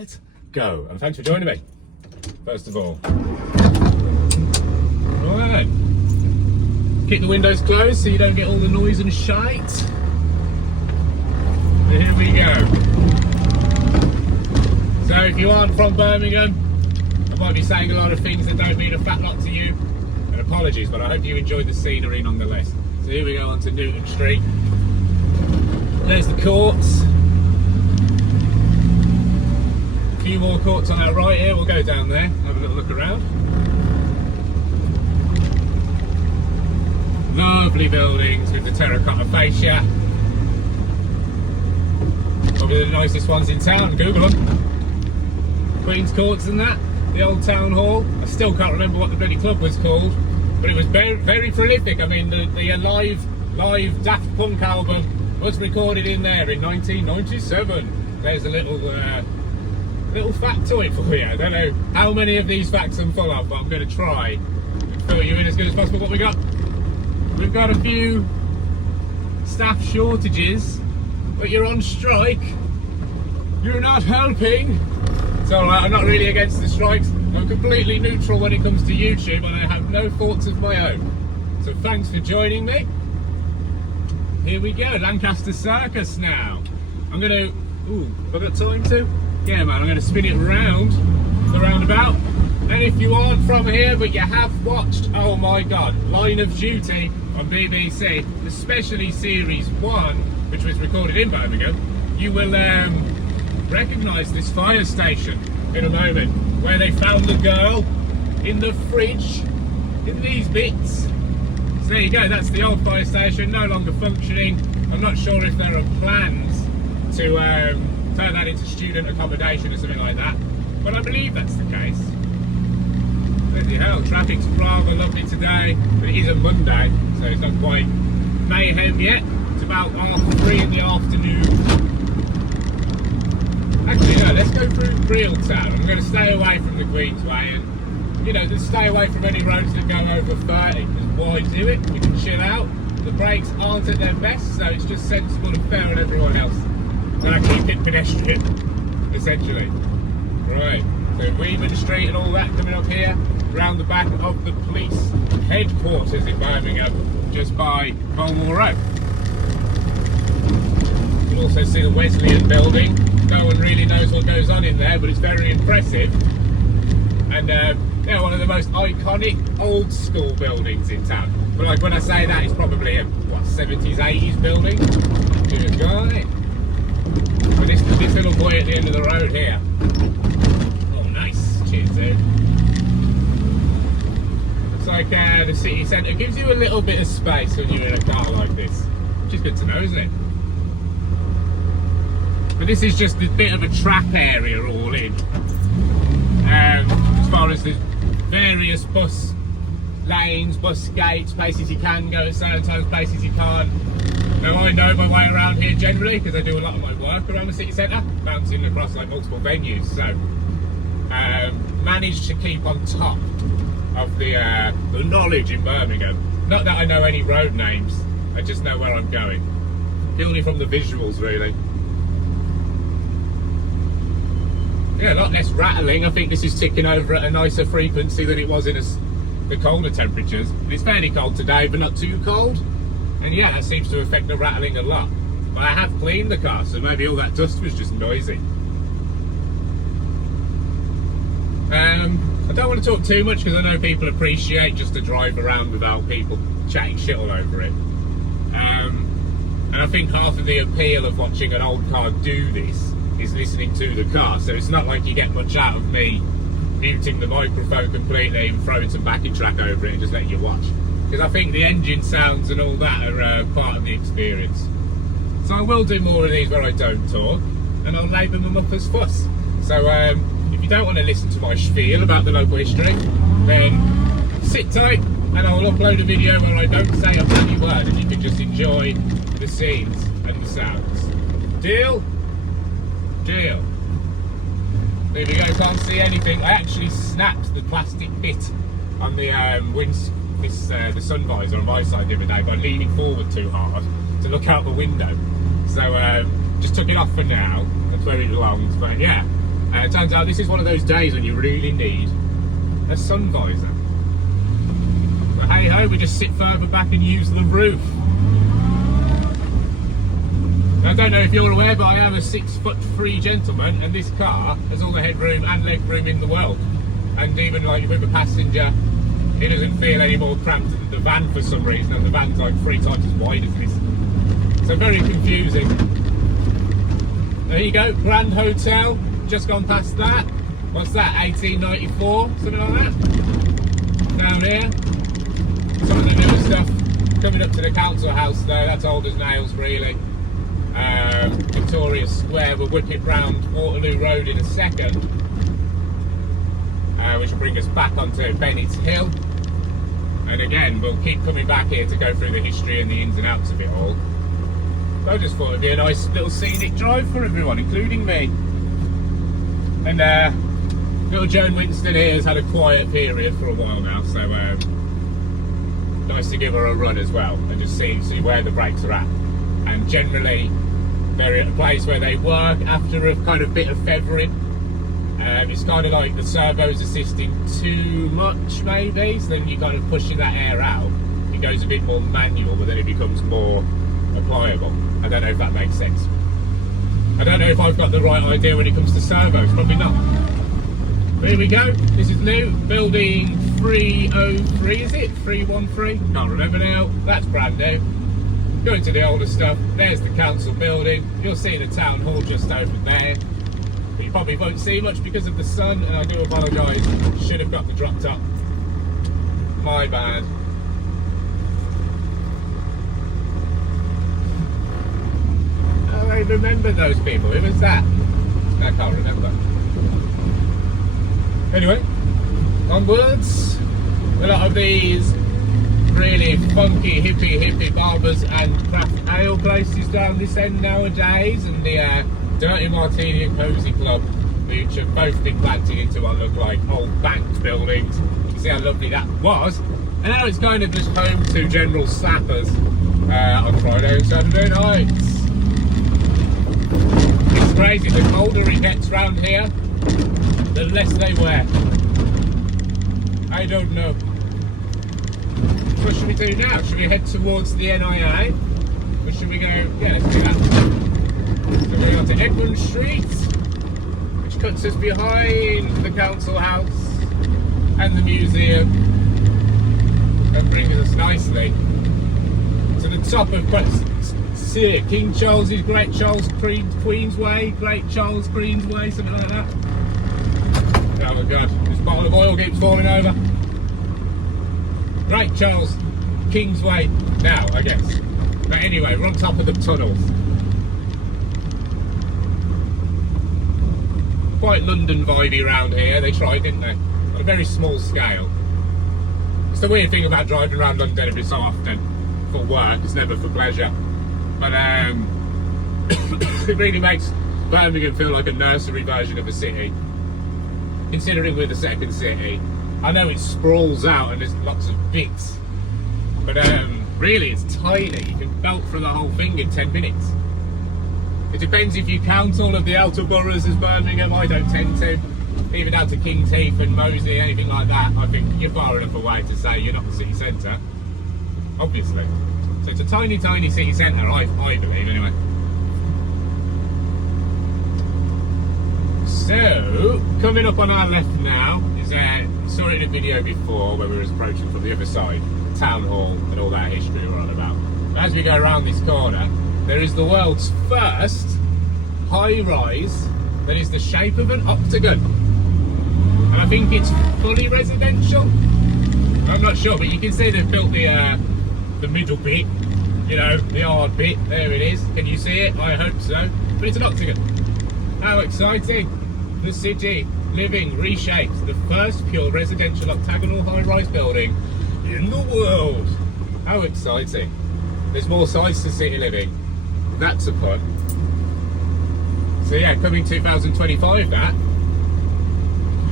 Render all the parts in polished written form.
let's go. And thanks for joining me, first of all. Right. Keep the windows closed so you don't get all the noise and shite. Here we go. So if you aren't from Birmingham, I might be saying a lot of things that don't mean a fat lot to you. And apologies, but I hope you enjoyed the scenery nonetheless. So here we go onto Newton Street. There's the courts. A few more courts on our right here. We'll go down there, have a little look around. Lovely buildings with the terracotta fascia. Probably the nicest ones in town. Google them. Queen's Courts and that. The old town hall. I still can't remember what the bloody club was called, but it was very, very prolific. I mean, the live Daft Punk album was recorded in there in 1997. There's a little factoid for you. I don't know how many of these facts I'm full of, but I'm going to try and fill you in as good as possible. What we got? We've got a few staff shortages, but you're on strike. You're not helping. So I'm not really against the strikes. I'm completely neutral when it comes to YouTube, and I have no thoughts of my own. So thanks for joining me. Here we go, Lancaster Circus now. I'm gonna, have I got time to? Yeah man, I'm gonna spin it round, the roundabout. And if you aren't from here, but you have watched, oh my God, Line of Duty on BBC, especially Series 1, which was recorded in Birmingham, you will recognise this fire station in a moment, where they found the girl in the fridge, in these bits. So there you go, that's the old fire station, no longer functioning. I'm not sure if there are plans to turn that into student accommodation or something like that, but I believe that's the case. Bloody hell, traffic's rather lovely today, but it is a Monday, so it's not quite mayhem yet. It's about 3:30 in the afternoon. Actually, no, let's go through Reeltown. I'm going to stay away from the Queensway and, you know, just stay away from any roads that go over 30, because why do it? We can chill out. The brakes aren't at their best, so it's just sensible and fair on everyone else. And I keep it pedestrian, essentially. Right, so Weeman Street and all that coming up here, round the back of the police headquarters in Birmingham, just by Colmore Road. You can also see the Wesleyan building. No one really knows what goes on in there, but it's very impressive. And they're one of the most iconic old school buildings in town. But like when I say that, it's probably a, 70s, 80s building. Good guy. But this little boy at the end of the road here. Oh, nice. Cheers, dude. Looks like the city centre gives you a little bit of space when you're in a car like this. Which is good to know, isn't it? But this is just a bit of a trap area all in. As far as the various bus lanes, bus gates, places you can go to certain times, places you can't. Now I know my way around here generally because I do a lot of my work around the city centre, bouncing across like multiple venues. So managed to keep on top of the knowledge in Birmingham. Not that I know any road names, I just know where I'm going. Purely from the visuals, really. Yeah, a lot less rattling. I think this is ticking over at a nicer frequency than it was in the colder temperatures. It's fairly cold today, but not too cold. And yeah, that seems to affect the rattling a lot. But I have cleaned the car, so maybe all that dust was just noisy. I don't want to talk too much because I know people appreciate just to drive around without people chatting shit all over it. And I think half of the appeal of watching an old car do this is listening to the car, so it's not like you get much out of me muting the microphone completely and throwing some backing track over it and just letting you watch, because I think the engine sounds and all that are part of the experience. So I will do more of these where I don't talk, and I'll label them up as fuss. So if you don't want to listen to my spiel about the local history, then sit tight and I will upload a video where I don't say a bloody word and you can just enjoy the scenes and the sounds. Deal? Deal. There we go, can't see anything. I actually snapped the plastic bit on the the sun visor on my side the other day by leaning forward too hard to look out the window. So just took it off for now. That's where it belongs. But yeah, it turns out this is one of those days when you really need a sun visor. But hey ho, we just sit further back and use the roof. Now, I don't know if you're aware, but I am a 6'3" gentleman, and this car has all the headroom and legroom in the world. And even like with a passenger, it doesn't feel any more cramped than the van for some reason, and the van's like 3 times as wide as this. So very confusing. There you go, Grand Hotel, just gone past that. What's that, 1894, something like that? Down here. Some of the newer stuff. Coming up to the council house though, that's old as nails really. Victoria Square, we'll whip it round Waterloo Road in a second. Which will bring us back onto Bennett's Hill. And again, we'll keep coming back here to go through the history and the ins and outs of it all. So I just thought it'd be a nice little scenic drive for everyone, including me. And little Joan Winston here has had a quiet period for a while now, so nice to give her a run as well and just see where the brakes are at. And generally, they're at a place where they work after a kind of bit of feathering. It's kind of like the servo's assisting too much maybe, so then you're kind of pushing that air out. It goes a bit more manual, but then it becomes more applicable. I don't know if that makes sense. I don't know if I've got the right idea when it comes to servos, probably not. But here we go, this is new, building 303, is it? 313? Can't remember now, that's brand new. Going to the older stuff, there's the council building, you'll see the town hall just over there. But you probably won't see much because of the sun, and I do apologise, should have got the drop top. My bad. Oh, I remember those people, who was that? I can't remember. Anyway, onwards. A lot of these really funky hippie barbers and craft ale places down this end nowadays, and the Dirty Martini and Cozy Club, which have both been planted into what look like old bank buildings. You can see how lovely that was. And now it's kind of just home to general slappers on Friday and Saturday nights. It's crazy, the colder it gets round here, the less they wear. I don't know. What should we do now? Should we head towards the NIA? Or should we go, yeah, let's do that. So we're going to Egmont Street, which cuts us behind the council house and the museum and brings us nicely to the top of King Charles's Great Charles Queen's Way, Great Charles Queen's Way, something like that. Oh my god, this bottle of oil keeps falling over. Great Charles King's Way now, I guess. But anyway, we're on top of the tunnels. Quite London vibey around here, they tried, didn't they? On a very small scale. It's the weird thing about driving around London every so often for work, it's never for pleasure. But it really makes Birmingham feel like a nursery version of a city. Considering we're the second city. I know it sprawls out and there's lots of bits, but really it's tiny. You can belt through the whole thing in 10 minutes. It depends if you count all of the outer boroughs as Birmingham. I don't tend to. Even down to King's Heath and Moseley, anything like that, I think you're far enough away to say you're not the city centre, obviously. So it's a tiny, tiny city centre, I believe, anyway. So, coming up on our left now is, saw it in a video before where we were approaching from the other side, the town hall and all that history we're on about. But as we go around this corner, there is the world's first high-rise that is the shape of an octagon. And I think it's fully residential. I'm not sure, but you can see they've built the middle bit, you know, the hard bit. There it is. Can you see it? I hope so. But it's an octagon. How exciting! The city living reshaped, the first pure residential octagonal high-rise building in the world. How exciting! There's more sides to city living. That's a pun. So yeah, coming 2025 that.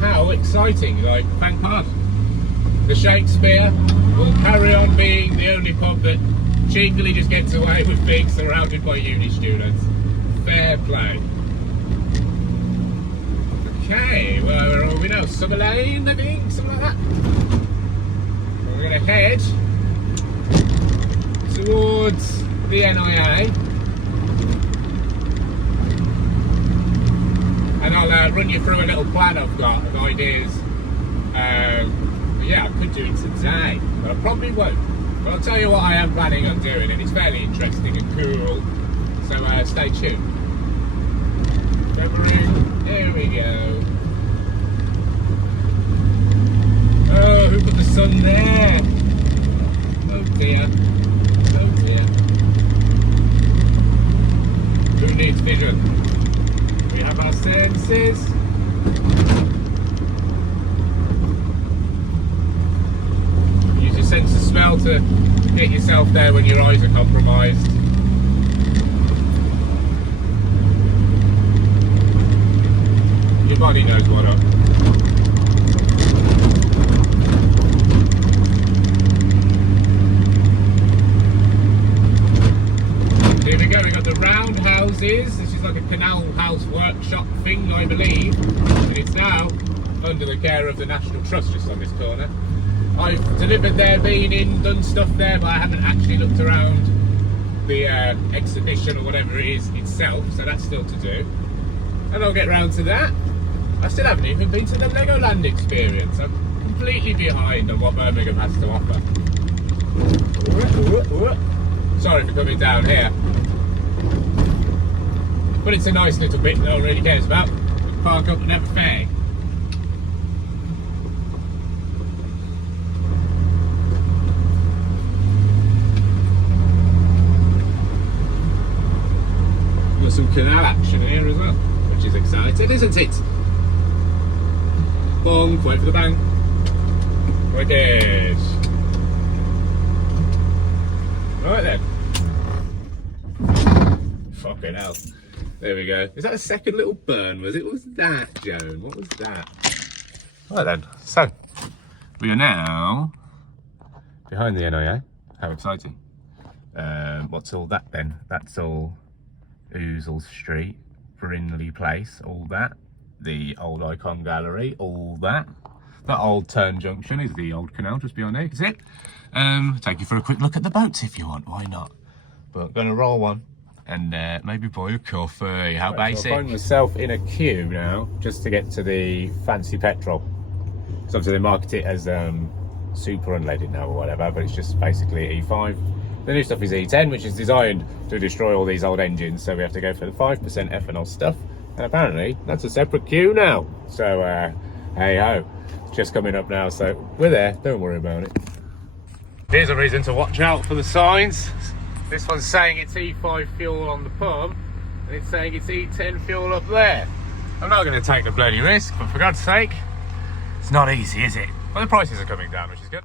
How exciting, like, thank God. The Shakespeare will carry on being the only pub that cheekily just gets away with being surrounded by uni students. Fair play. Okay, well, where are we now? Summer Lane, I think, something like that. We're going to head towards the NIA. And I'll run you through a little plan I've got of ideas. But yeah, I could do it today, but I probably won't. But I'll tell you what I am planning on doing, and it's fairly interesting and cool. So stay tuned. There we go. Oh, who put the sun there? Oh dear. Oh dear. Who needs vision? We have our senses. Use your sense of smell to get yourself there when your eyes are compromised. Your body knows what up. Here we go, we got the roundhouses. This is like a canal house workshop thing, I believe. And it's now under the care of the National Trust, just on this corner. I've delivered there, been in, done stuff there, but I haven't actually looked around the exhibition or whatever it is itself, so that's still to do. And I'll get round to that. I still haven't even been to the Legoland experience. I'm completely behind on what Birmingham has to offer. Sorry for coming down here. But it's a nice little bit that no one really cares about. Park up and have a fag. Got some canal action here as well, which is exciting, isn't it? Bonk, wait for the bang. Wicked. Right then. Fucking hell. There we go. Is that a second little burn? Was it? What was that, Joan? What was that? Right then. So, we are now behind the NIA. How exciting. What's all that then? That's all Ousel Street, Brindley Place, all that. The old Icon Gallery, all that. That old turn junction is the old canal just beyond there, you can see it. Take you for a quick look at the boats if you want, why not? But I'm going to roll one and maybe buy a coffee. How basic. So I find myself in a queue now just to get to the fancy petrol. So obviously they market it as super unleaded now or whatever, but it's just basically E5. The new stuff is E10, which is designed to destroy all these old engines, so we have to go for the 5% ethanol stuff. And apparently that's a separate queue now. So hey ho, it's just coming up now, so we're there, don't worry about it. Here's a reason to watch out for the signs. This one's saying it's E5 fuel on the pump, and it's saying it's E10 fuel up there. I'm not going to take the bloody risk, but for God's sake, it's not easy, is it? Well, the prices are coming down, which is good.